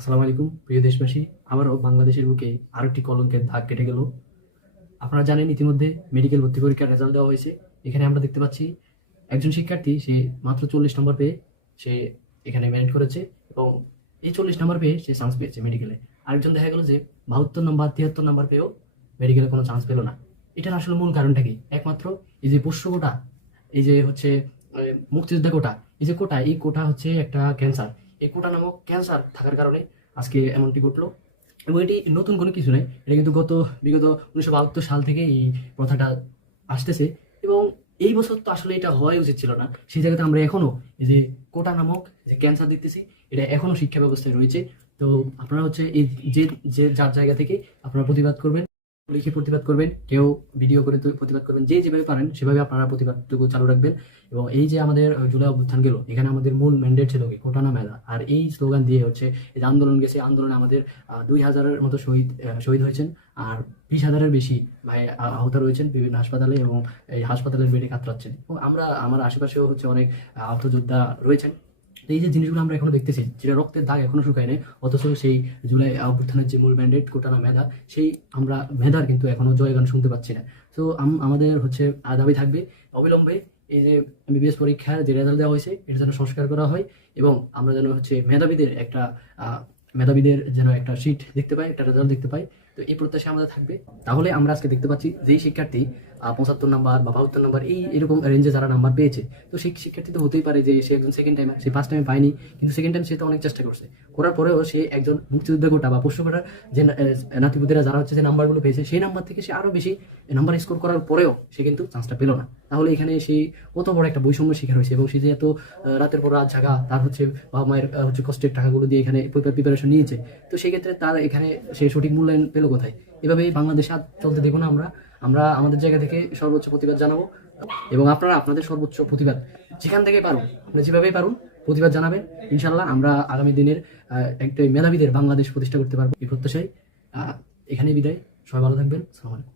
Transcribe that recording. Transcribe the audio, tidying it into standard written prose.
আসসালামু আলাইকুম প্রিয় দেশবাসী। আবারও বাংলাদেশের বুকে আরেকটি কলঙ্কের দাগ কেটে গেল। আপনারা জানেন ইতিমধ্যে মেডিকেল ভর্তি পরীক্ষার রেজাল্ট দেওয়া হয়েছে। এখানে আমরা দেখতে পাচ্ছি একজন শিক্ষার্থী সে মাত্র 40 নম্বর পেয়ে সে এখানে মেরিট করেছে এবং এই 40 নম্বর পেয়ে সে চান্স পেয়েছে মেডিকেলে। আরেকজন দেখা গেল যে 72 নম্বর 73 নম্বর পেয়েও মেডিকেলে কোনো চান্স পেল না। এটার আসলে মূল কারণটা কি? একমাত্র এই যে পোষ্য কোটা, এই যে হচ্ছে মুক্তিযোদ্ধা কোটা, এই যে কোটা, এই কোটা হচ্ছে একটা ক্যান্সার। এই কোটা নামক ক্যান্সার থাকার কারণে আজকে এমনটি ঘটলো। এবং এটি নতুন কোনো কিছু নয়, এটা কিন্তু বিগত 1972 সাল থেকে এই প্রথাটা আসতেছে। এবং এই বছর তো আসলে এটা হওয়াই উচিত ছিল না। সেই জায়গাতে আমরা এখনো এই যে কোটা নামক যে ক্যান্সার দেখতেছি, এটা এখনো শিক্ষা ব্যবস্থায় রয়েছে। তো আপনারা হচ্ছে এই যে যে যার জায়গা থেকে আপনারা প্রতিবাদ করবেন, লিখে প্রতিবাদ করবেন, কেউ ভিডিও করে প্রতিবাদ করবেন, যে যেভাবে পারেন সেভাবে আপনারা প্রতিবাদটুকু চালু রাখবেন। এবং এই যে আমাদের জুলাই অভ্যুত্থান গেল, এখানে আমাদের মূল ম্যান্ডেট ছিল কি? কোটা না মেধা। আর এই স্লোগান দিয়ে হচ্ছে এই যে আন্দোলন গেছে, আন্দোলনে আমাদের 2000-এর মতো শহীদ হয়েছেন, আর 20,000-এর বেশি ভাই আহত রয়েছেন বিভিন্ন হাসপাতালে, এবং এই হাসপাতালের বেডে কাতরাচ্ছেন। এবং আমার আশেপাশেও হচ্ছে অনেক আহত যোদ্ধা রয়েছেন। তো এই যে জিনিসগুলো আমরা এখনো দেখতেছি, যেটা রক্তের দাগ এখনো শুকায় নেই, অথচ সেই জুলাই অভ্যুত্থানের যে মূল ম্যান্ডেট কোটা না মেধা, সেই আমরা মেধার কিন্তু এখনো জয়গান শুনতে পাচ্ছি না। তো আমাদের হচ্ছে দাবি থাকবে অবিলম্বে এই যে এমবিবিএস পরীক্ষার যে রেজাল্ট দেওয়া হয়েছে এটা যেন সংস্কার করা হয়, এবং আমরা যেন হচ্ছে মেধাবীদের যেন একটা সিট দেখতে পাই, একটা রেজাল্ট দেখতে পাই। তো এই প্রত্যাশা আমাদের থাকবে। তাহলে আমরা আজকে দেখতে পাচ্ছি যেই শিক্ষার্থী 75 নম্বর বা 72 নম্বর এরকম রেঞ্জে যারা নাম্বার পেয়েছে, তো সেই শিক্ষার্থী তো হতেই পারে যে সে একজন সেকেন্ড টাইমার, সে ফার্স্ট টাইমে পায়নি, কিন্তু সেকেন্ড টাইম সে তো অনেক চেষ্টা করছে, করার পরেও সে একজন মুক্তিযুদ্ধ কোটা বা পোষ্য কোটার যে নাতিপুতিরা যারা হচ্ছে যে নাম্বারগুলো পেয়েছে, সেই নাম্বার থেকে সে আরো বেশি নাম্বার স্কোর করার পরেও সে কিন্তু চান্সটা পেল না। তাহলে এখানে সেই কত বড় একটা বৈষম্য শিকার হয়েছে, এবং সে যে এত রাতের পর রাত জাগা, তার হচ্ছে বাবা মায়ের হচ্ছে কষ্টের টাকাগুলো দিয়ে এখানে প্রিপারেশন নিয়েছে, তো সেই ক্ষেত্রে তার এখানে সে সঠিক মূল্যায়ন পেলো কোথায়? এভাবেই বাংলাদেশে আর চলতে দেবো না। আমরা আমাদের জায়গা থেকে সর্বোচ্চ প্রতিবাদ জানাবো, এবং আপনারা আপনাদের সর্বোচ্চ প্রতিবাদ যেখান থেকে পারুন, আপনি যেভাবেই পারুন প্রতিবাদ জানাবেন। ইনশাল্লাহ আমরা আগামী দিনের একটা মেধাবীদের বাংলাদেশ প্রতিষ্ঠা করতে পারবো, এই প্রত্যাশায় এখানেই বিদায়। সবাই ভালো থাকবেন। আসসালামু আলাইকুম।